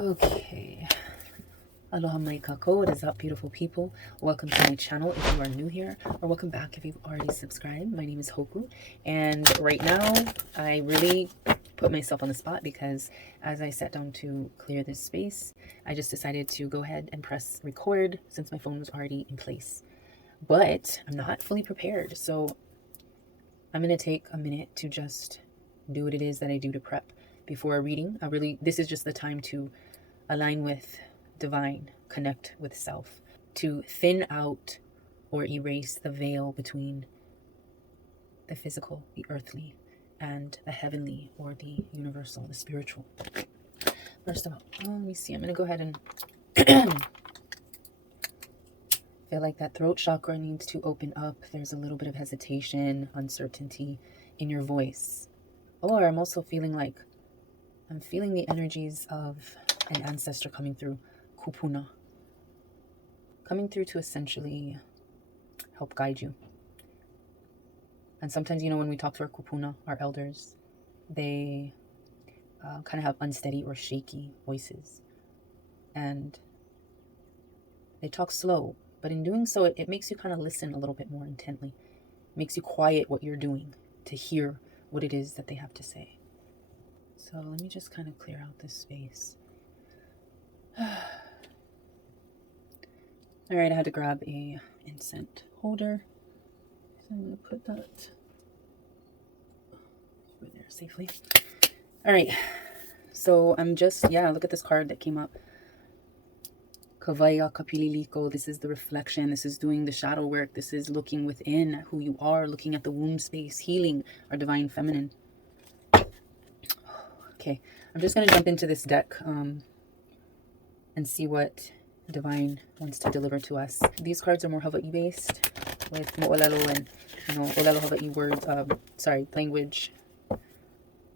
Okay. Aloha mai kako. What is up, beautiful people? Welcome to my channel if you are new here, or welcome back if you've already subscribed. My name is Hoohoku, and right now I really put myself on the spot because as I sat down to clear this space, I just decided to go ahead and press record since my phone was already in place. But I'm not fully prepared, so I'm going to take a minute to just do what it is that I do to prep before a reading. This is just the time to align with divine, connect with self, to thin out or erase the veil between the physical, the earthly, and the heavenly or the universal, the spiritual. First of all, let me see. I'm going to go ahead and feel like that throat chakra needs to open up. There's a little bit of hesitation, uncertainty in your voice. Or I'm also feeling like I'm feeling the energies of an ancestor coming through, kupuna, coming through to essentially help guide you. And sometimes, when we talk to our kupuna, our elders, they kind of have unsteady or shaky voices. And they talk slow, but in doing so, it makes you kind of listen a little bit more intently. It makes you quiet what you're doing to hear what it is that they have to say. So let me just kind of clear out this space. All right, I had to grab a incense holder. So I'm going to put that over there safely. All right, so I'm just, look at this card that came up. Kawai'a kapililiko. This is the reflection. This is doing the shadow work. This is looking within who you are, looking at the womb space, healing our divine feminine. Okay, I'm just going to jump into this deck and see what divine wants to deliver to us. These cards are more Hawai'i based with mo'olelo and, olelo Hawai'i words, language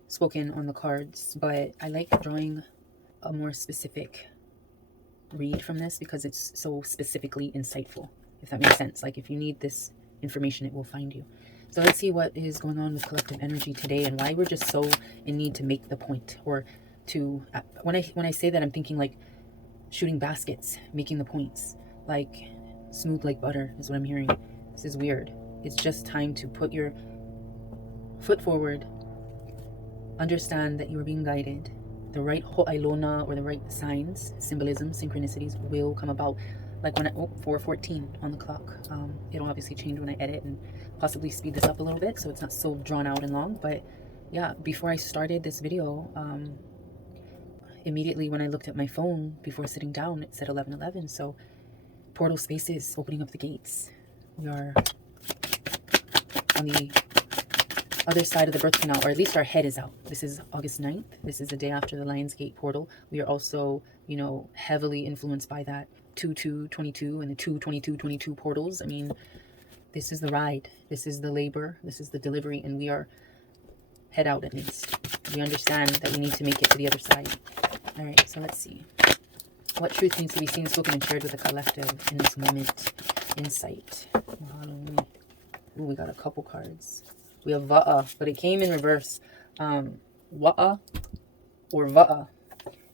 spoken on the cards. But I like drawing a more specific read from this because it's so specifically insightful, if that makes sense. Like if you need this information, it will find you. So let's see what is going on with collective energy today and why we're just so in need to make the point, or to, when I say that, I'm thinking like shooting baskets, making the points, like smooth like butter is what I'm hearing. This is weird. It's just time to put your foot forward, understand that you are being guided. The right ho'ailona or the right signs, symbolism, synchronicities will come about. Like when 4:14 on the clock. It'll obviously change when I edit and possibly speed this up a little bit so it's not so drawn out and long. But yeah, before I started this video, immediately when I looked at my phone before sitting down, it said 11:11. So portal spaces, opening up the gates. We are on the other side of the birth canal, or at least our head is out. This is August 9th. This is the day after the Lionsgate portal. We are also, heavily influenced by that 2-2-22 and the 2-22-22 portals. I mean, this is the ride. This is the labor. This is the delivery. And we are head out, at least. We understand that we need to make it to the other side. All right, so let's see. What truth needs to be seen, spoken, and shared with the collective in this moment? Insight. Ooh, we got a couple cards. We have Va'a, but it came in reverse. Wa'a or Va'a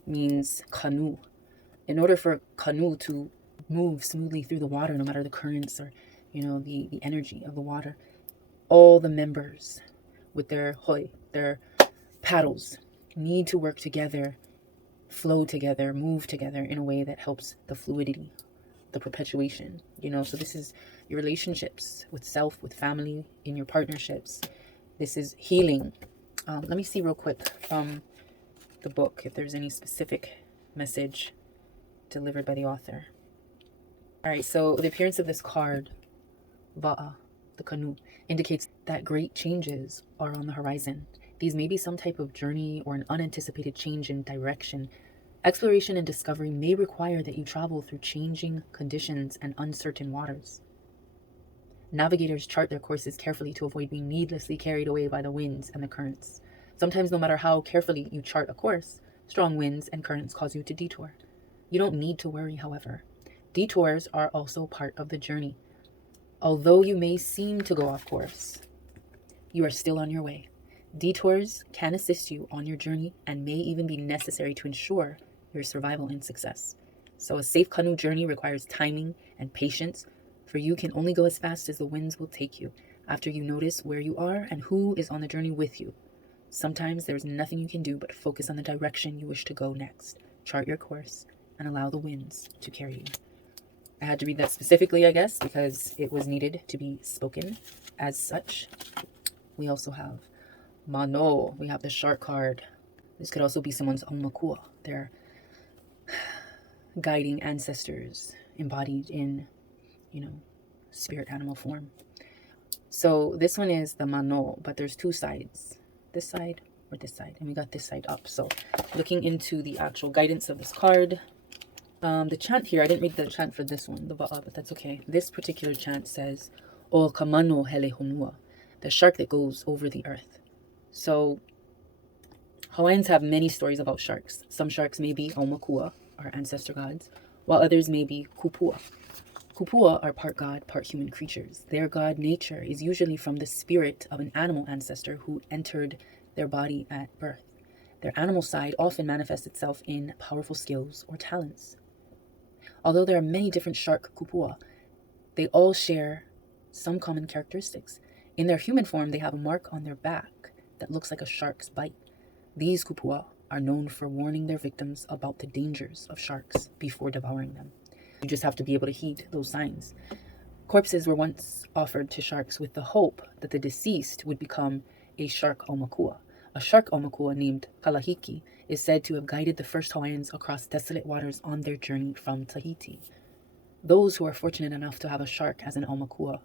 means canoe. In order for canoe to move smoothly through the water, no matter the currents or, the energy of the water, all the members with their hoi, their paddles, need to work together, flow together, move together in a way that helps the fluidity, the perpetuation, So this is your relationships with self, with family, in your partnerships. This is healing. Let me see real quick from the book if there's any specific message delivered by the author. All right, so the appearance of this card, Va'a, the canoe, indicates that great changes are on the horizon. These may be some type of journey or an unanticipated change in direction. Exploration and discovery may require that you travel through changing conditions and uncertain waters. Navigators chart their courses carefully to avoid being needlessly carried away by the winds and the currents. Sometimes, no matter how carefully you chart a course, strong winds and currents cause you to detour. You don't need to worry, however. Detours are also part of the journey. Although you may seem to go off course, you are still on your way. Detours can assist you on your journey and may even be necessary to ensure your survival and success. So a safe canoe journey requires timing and patience, for you can only go as fast as the winds will take you after you notice where you are and who is on the journey with you. Sometimes there is nothing you can do but focus on the direction you wish to go next. Chart your course and allow the winds to carry you. I had to read that specifically, I guess, because it was needed to be spoken as such. We also have Mano. We have the shark card. This could also be someone's Omakua, their guiding ancestors embodied in, spirit animal form. So this one is the Mano, but there's two sides. This side or this side. And we got this side up. So looking into the actual guidance of this card. The chant here, I didn't read the chant for this one, the Ba'a, but that's okay. This particular chant says, O Kamano Hele Honua, the shark that goes over the earth. So Hawaiians have many stories about sharks. Some sharks may be Omakua, our ancestor gods, while others may be Kupua. Kupua are part god, part human creatures. Their god nature is usually from the spirit of an animal ancestor who entered their body at birth. Their animal side often manifests itself in powerful skills or talents. Although there are many different shark kupua, they all share some common characteristics. In their human form, they have a mark on their back that looks like a shark's bite. These kupua are known for warning their victims about the dangers of sharks before devouring them. You just have to be able to heed those signs. Corpses were once offered to sharks with the hope that the deceased would become a shark Omakua. A shark Omakua named Kalahiki is said to have guided the first Hawaiians across desolate waters on their journey from Tahiti. Those who are fortunate enough to have a shark as an Omakua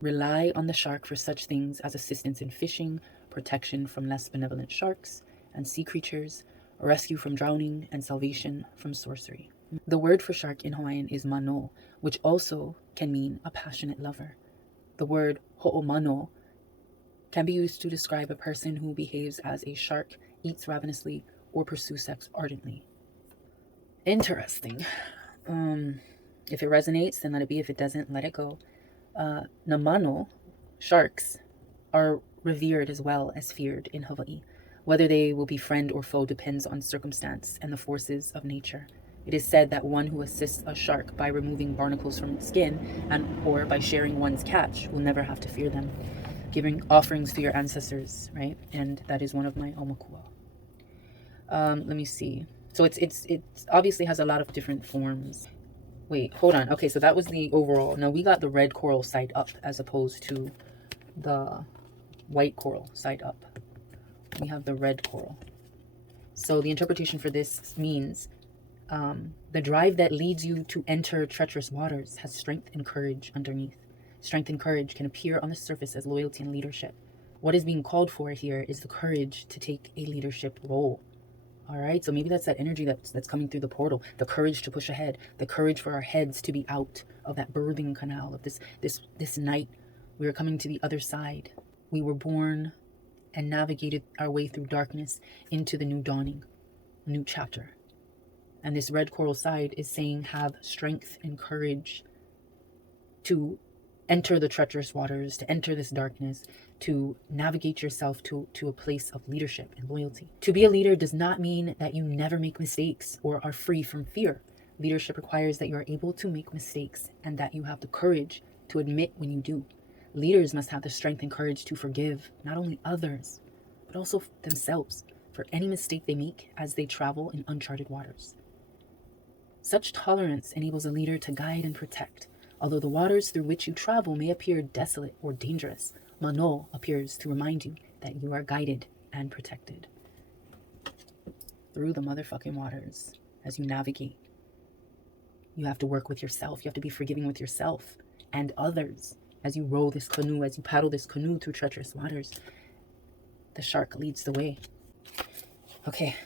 rely on the shark for such things as assistance in fishing, protection from less benevolent sharks and sea creatures, rescue from drowning, and salvation from sorcery. The word for shark in Hawaiian is mano, which also can mean a passionate lover. The word ho'omano can be used to describe a person who behaves as a shark, eats ravenously, or pursues sex ardently. Interesting. If it resonates, then let it be. If it doesn't, let it go. Namano, sharks, are revered as well as feared in Hawaii. Whether they will be friend or foe depends on circumstance and the forces of nature. It is said that one who assists a shark by removing barnacles from its skin or by sharing one's catch will never have to fear them. Giving offerings to your ancestors, right? And that is one of my Omakua. Let me see. So it's obviously has a lot of different forms. Wait, hold on. Okay, so that was the overall. Now we got the red coral side up as opposed to the white coral side up. We have the red coral. So the interpretation for this means the drive that leads you to enter treacherous waters has strength and courage underneath. Strength and courage can appear on the surface as loyalty and leadership. What is being called for here is the courage to take a leadership role. All right, so maybe that's that energy that's coming through the portal, the courage to push ahead, the courage for our heads to be out of that birthing canal of this night. We are coming to the other side. We were born and navigated our way through darkness into the new dawning, a new chapter. And this red coral side is saying have strength and courage to enter the treacherous waters, to enter this darkness, to navigate yourself to a place of leadership and loyalty. To be a leader does not mean that you never make mistakes or are free from fear. Leadership requires that you are able to make mistakes and that you have the courage to admit when you do. Leaders must have the strength and courage to forgive not only others, but also themselves for any mistake they make as they travel in uncharted waters. Such tolerance enables a leader to guide and protect. Although the waters through which you travel may appear desolate or dangerous, Mano appears to remind you that you are guided and protected through the motherfucking waters as you navigate. You have to work with yourself. You have to be forgiving with yourself and others as you row this canoe, as you paddle this canoe through treacherous waters. The shark leads the way. Okay.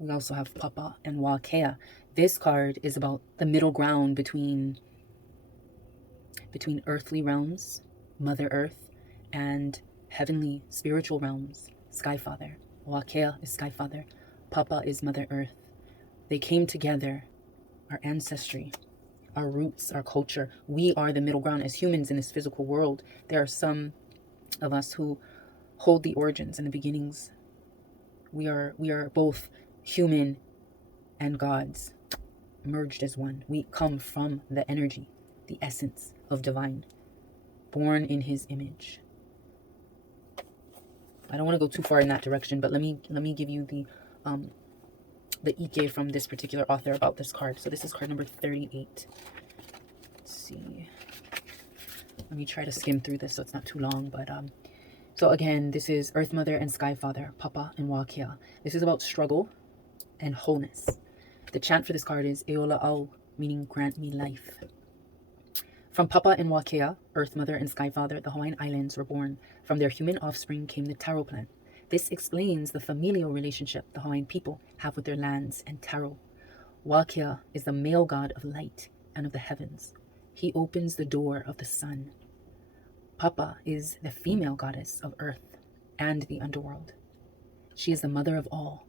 We also have Papa and Wakea. This card is about the middle ground between earthly realms, Mother Earth, and heavenly spiritual realms, Sky Father. Wakea is Sky Father. Papa is Mother Earth. They came together, our ancestry, our roots, our culture. We are the middle ground as humans in this physical world. There are some of us who hold the origins and the beginnings. We are both human and gods merged as one. We come from the energy, the essence of divine, born in his image. I don't want to go too far in that direction, but let me give you the Ike from this particular author about this card. So this is card number 38. Let's see. Let me try to skim through this so it's not too long, but so again, this is Earth Mother and Sky Father, Papa and Wakea. This is about struggle and wholeness. The chant for this card is Eola Au, meaning grant me life. From Papa and Wakea, Earth Mother and Sky Father, the Hawaiian Islands were born. From their human offspring came the taro plant. This explains the familial relationship the Hawaiian people have with their lands and taro. Wakea is the male god of light and of the heavens. He opens the door of the sun. Papa is the female goddess of earth and the underworld. She is the mother of all.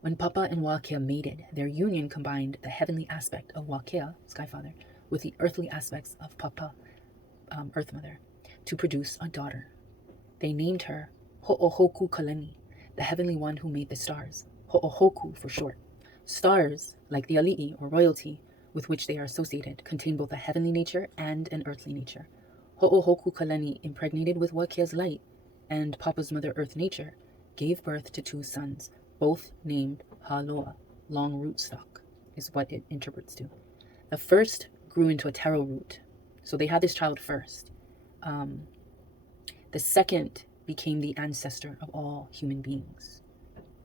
When Papa and Wakea mated, their union combined the heavenly aspect of Wakea, Sky Father, with the earthly aspects of Papa, Earth Mother, to produce a daughter. They named her Hoohoku Kalani, the heavenly one who made the stars. Hoohoku for short. Stars, like the ali'i or royalty with which they are associated, contain both a heavenly nature and an earthly nature. Hoohoku Kalani, impregnated with Wakea's light and Papa's mother earth nature, gave birth to 2 sons, both named Haloa, long rootstock, is what it interprets to. The first grew into a taro root, so they had this child first. The second became the ancestor of all human beings.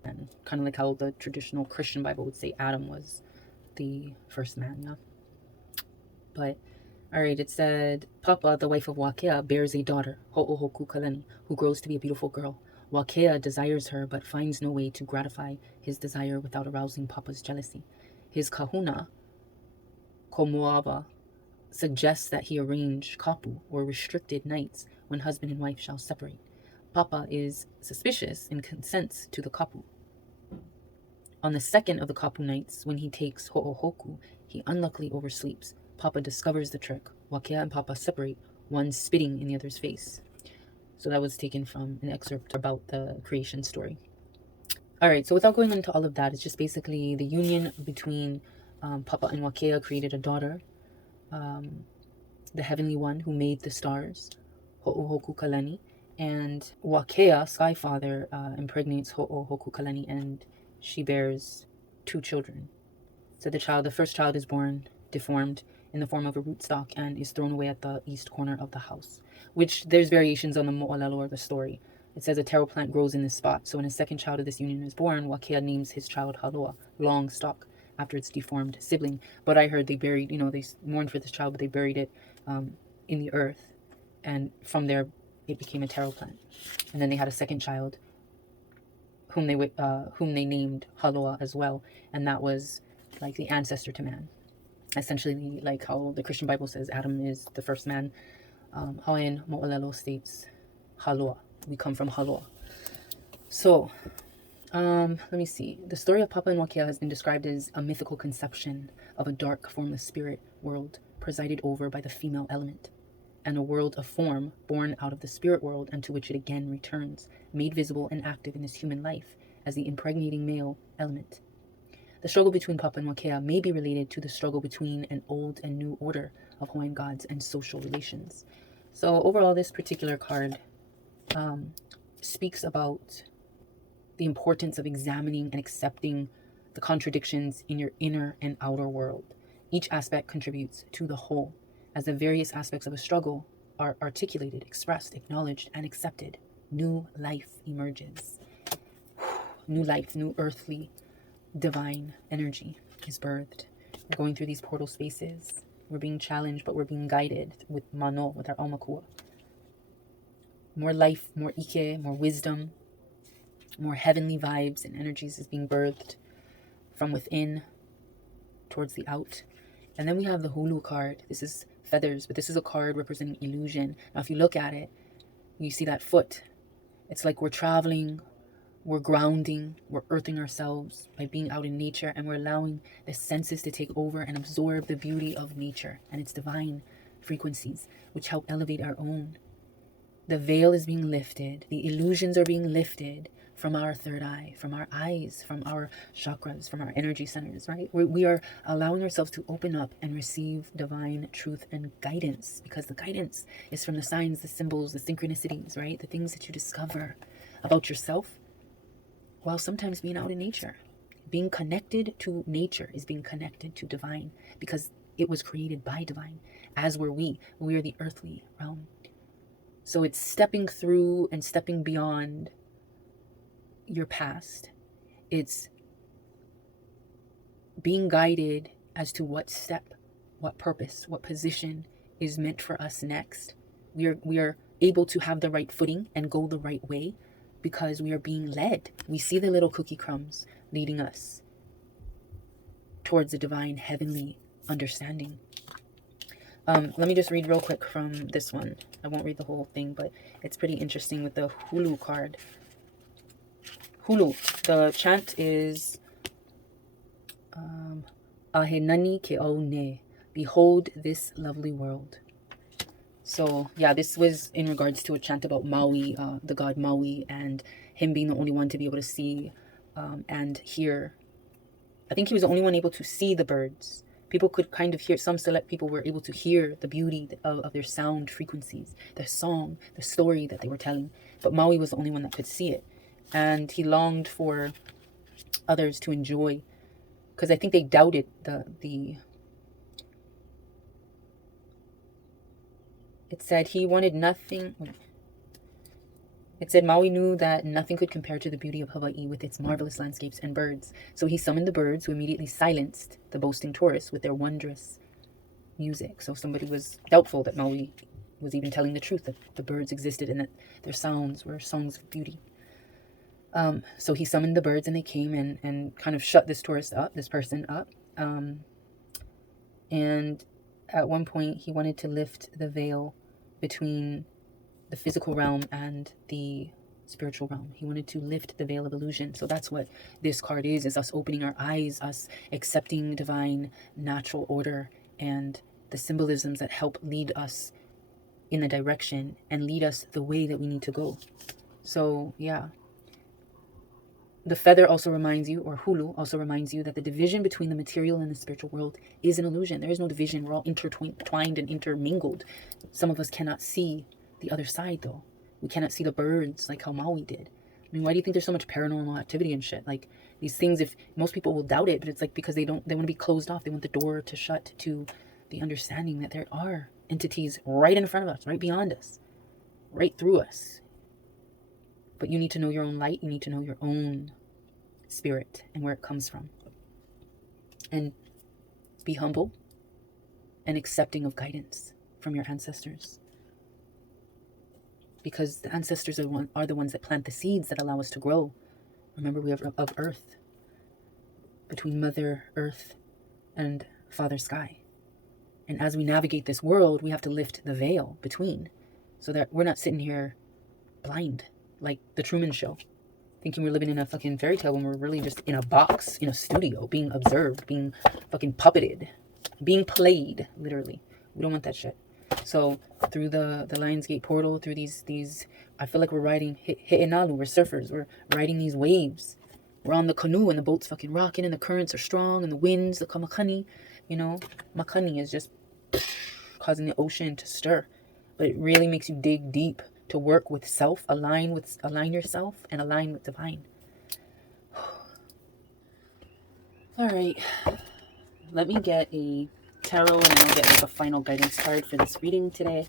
And kind of like how the traditional Christian Bible would say Adam was the first man, yeah? But, alright, it said, Papa, the wife of Wakea, bears a daughter, Hoohoku Kalani, who grows to be a beautiful girl. Wakea desires her, but finds no way to gratify his desire without arousing Papa's jealousy. His kahuna, Komoava, suggests that he arrange kapu, or restricted nights, when husband and wife shall separate. Papa is suspicious and consents to the kapu. On the second of the kapu nights, when he takes Hoohoku, he unluckily oversleeps. Papa discovers the trick. Wakea and Papa separate, one spitting in the other's face. So that was taken from an excerpt about the creation story. Alright, so without going into all of that, it's just basically the union between Papa and Wakea created a daughter, the heavenly one who made the stars, Hoohoku Kalani, and Wakea, Sky Father, impregnates Hoohoku Kalani, and she bears 2 children. So the first child is born deformed in the form of a rootstock and is thrown away at the east corner of the house, which there's variations on the mo'olelo or the story. It says a taro plant grows in this spot. So when a second child of this union is born, Wakea names his child Haloa, long stalk, after its deformed sibling. But I heard they buried, they mourned for this child, but they buried it in the earth. And from there, it became a taro plant. And then they had a second child whom they named Haloa as well. And that was like the ancestor to man. Essentially, like how the Christian Bible says Adam is the first man. Hawaiian mo'olelo states Haloa. We come from Haloa. So, let me see. The story of Papa and Wakea has been described as a mythical conception of a dark, formless spirit world presided over by the female element, and a world of form born out of the spirit world and to which it again returns, made visible and active in this human life as the impregnating male element. The struggle between Papa and Wakea may be related to the struggle between an old and new order of Hawaiian gods and social relations. So overall, this particular card speaks about the importance of examining and accepting the contradictions in your inner and outer world. Each aspect contributes to the whole, as the various aspects of a struggle are articulated, expressed, acknowledged, and accepted. New life emerges. New life, new earthly, divine energy is birthed. We're going through these portal spaces. We're being challenged, but we're being guided with mano, with our Omakua. More life, more ike, more wisdom, more heavenly vibes and energies is being birthed from within towards the out. And then we have the Hulu card. This is feathers, but this is a card representing illusion. Now, if you look at it, you see that foot. It's like we're traveling, we're grounding, we're earthing ourselves by being out in nature, and we're allowing the senses to take over and absorb the beauty of nature and its divine frequencies, which help elevate our own. The veil is being lifted. The illusions are being lifted from our third eye, from our eyes, from our chakras, from our energy centers, right? We are allowing ourselves to open up and receive divine truth and guidance, because the guidance is from the signs, the symbols, the synchronicities, right? The things that you discover about yourself while sometimes being out in nature. Being connected to nature is being connected to divine, because it was created by divine, as were we. We are the earthly realm. So it's stepping through and stepping beyond your past. It's being guided as to what step, what purpose, what position is meant for us next. We are able to have the right footing and go the right way because we are being led. We see the little cookie crumbs leading us towards a divine heavenly understanding. Let me just read real quick from this one. I won't read the whole thing, but it's pretty interesting with the Hulu card. Hulu, the chant is Ahenani ke au ne, behold this lovely world. So yeah, this was in regards to a chant about Maui, the god Maui, and him being the only one to be able to see and hear. I think he was the only one able to see the birds. People could kind of hear, some select people were able to hear the beauty of their sound frequencies, their song, the story that they were telling. But Maui was the only one that could see it. And he longed for others to enjoy, because I think they doubted it said he wanted nothing. It said Maui knew that nothing could compare to the beauty of Hawaii with its marvelous landscapes and birds. So he summoned the birds, who immediately silenced the boasting tourists with their wondrous music. So somebody was doubtful that Maui was even telling the truth, that the birds existed and that their sounds were songs of beauty. So he summoned the birds, and they came and kind of shut this tourist up, this person up. And at one point he wanted to lift the veil between the physical realm and the spiritual realm. He wanted to lift the veil of illusion. So that's what this card is us opening our eyes, us accepting divine natural order and the symbolisms that help lead us in the direction and lead us the way that we need to go. So yeah. The feather also reminds you, or hulu also reminds you, that the division between the material and the spiritual world is an illusion. There is no division. We're all intertwined and intermingled. Some of us cannot see the other side, though. We cannot see the birds like how Maui did. I mean, why do you think there's so much paranormal activity and shit? Like these things, if most people will doubt it, but it's like because they want to be closed off. They want the door to shut to the understanding that there are entities right in front of us, right beyond us, right through us. But you need to know your own light. You need to know your own spirit and where it comes from. And be humble and accepting of guidance from your ancestors. Because the ancestors are the ones that plant the seeds that allow us to grow. Remember, we have of earth, between Mother Earth and Father Sky. And as we navigate this world, we have to lift the veil between, so that we're not sitting here blind, like the Truman Show, thinking we're living in a fucking fairy tale when we're really just in a box, in a studio, being observed, being fucking puppeted, being played, literally. We don't want that shit. So through the Lionsgate portal, through these, I feel like we're riding He'enalu, we're surfers, we're riding these waves. We're on the canoe and the boat's fucking rocking and the currents are strong and the winds, the kamakani, makani is just causing the ocean to stir. But it really makes you dig deep to work with self, align yourself and align with divine. All right, let me get a tarot and then I'll get like a final guidance card for this reading today.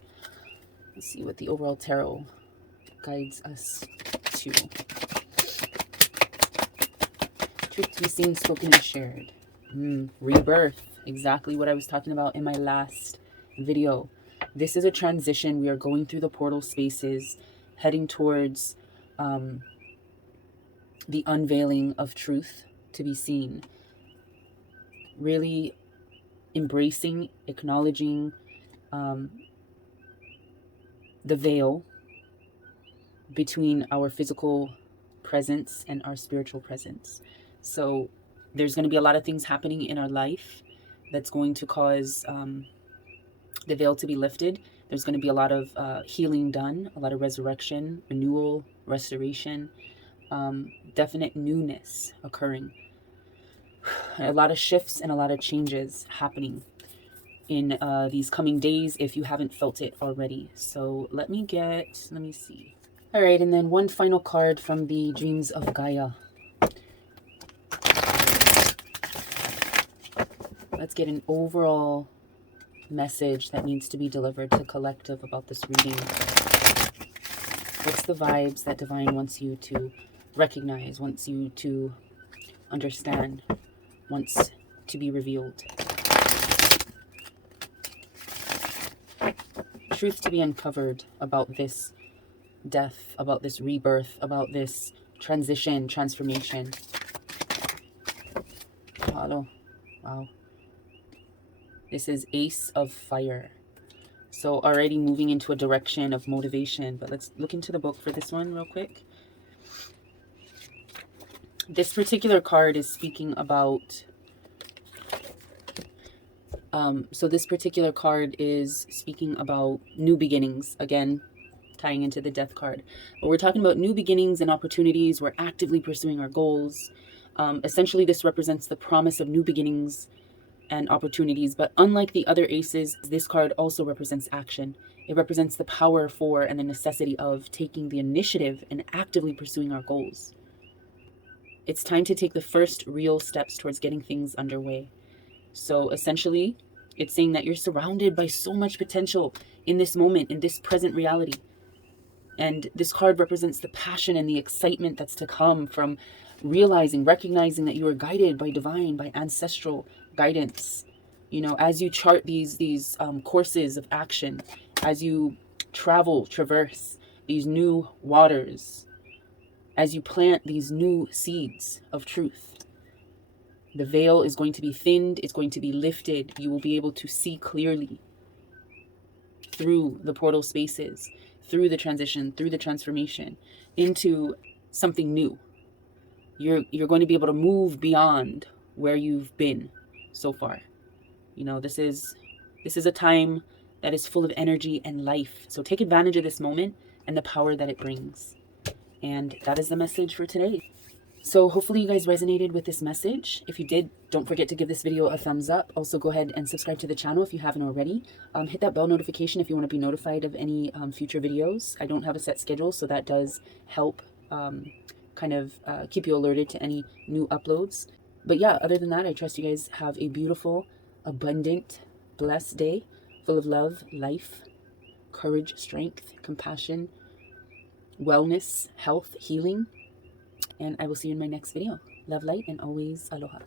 Let's see what the overall tarot guides us to. Truth to be seen, spoken, and shared. Rebirth, exactly what I was talking about in my last video. This is a transition. We are going through the portal spaces, heading towards the unveiling of truth to be seen. Really embracing, acknowledging the veil between our physical presence and our spiritual presence. So there's going to be a lot of things happening in our life that's going to cause the veil to be lifted. There's going to be a lot of healing done, a lot of resurrection, renewal, restoration. definite newness occurring. A lot of shifts and a lot of changes happening in these coming days if you haven't felt it already. So let me see. All right, and then one final card from the Dreams of Gaia. Let's get an overall message that needs to be delivered to collective about this reading. What's the vibes that Divine wants you to recognize, wants you to understand, wants to be revealed? Truth to be uncovered about this death, about this rebirth, about this transition, transformation. Hello. Wow. This is Ace of Fire. So already moving into a direction of motivation. But let's look into the book for this one real quick. This particular card is speaking about... so this particular card is speaking about new beginnings. Again, tying into the Death card. But we're talking about new beginnings and opportunities. We're actively pursuing our goals. Essentially, this represents the promise of new beginnings and opportunities, but unlike the other aces, this card also represents action. It represents the power for and the necessity of taking the initiative and actively pursuing our goals. It's time to take the first real steps towards getting things underway. So essentially, it's saying that you're surrounded by so much potential in this moment, in this present reality. And this card represents the passion and the excitement that's to come from recognizing that you are guided by divine, by ancestral guidance. You know, as you chart these courses of action, as you traverse these new waters, as you plant these new seeds of truth, the veil is going to be thinned, it's going to be lifted. You will be able to see clearly through the portal spaces, through the transition, through the transformation into something new. You're going to be able to move beyond where you've been so far. You know, this is a time that is full of energy and life. So take advantage of this moment and the power that it brings. And that is the message for today. So hopefully you guys resonated with this message. If you did, don't forget to give this video a thumbs up. Also go ahead and subscribe to the channel if you haven't already. Hit that bell notification if you want to be notified of any future videos. I don't have a set schedule, so that does help keep you alerted to any new uploads. But yeah, other than that, I trust you guys have a beautiful, abundant, blessed day full of love, life, courage, strength, compassion, wellness, health, healing. And I will see you in my next video. Love, light, and always aloha.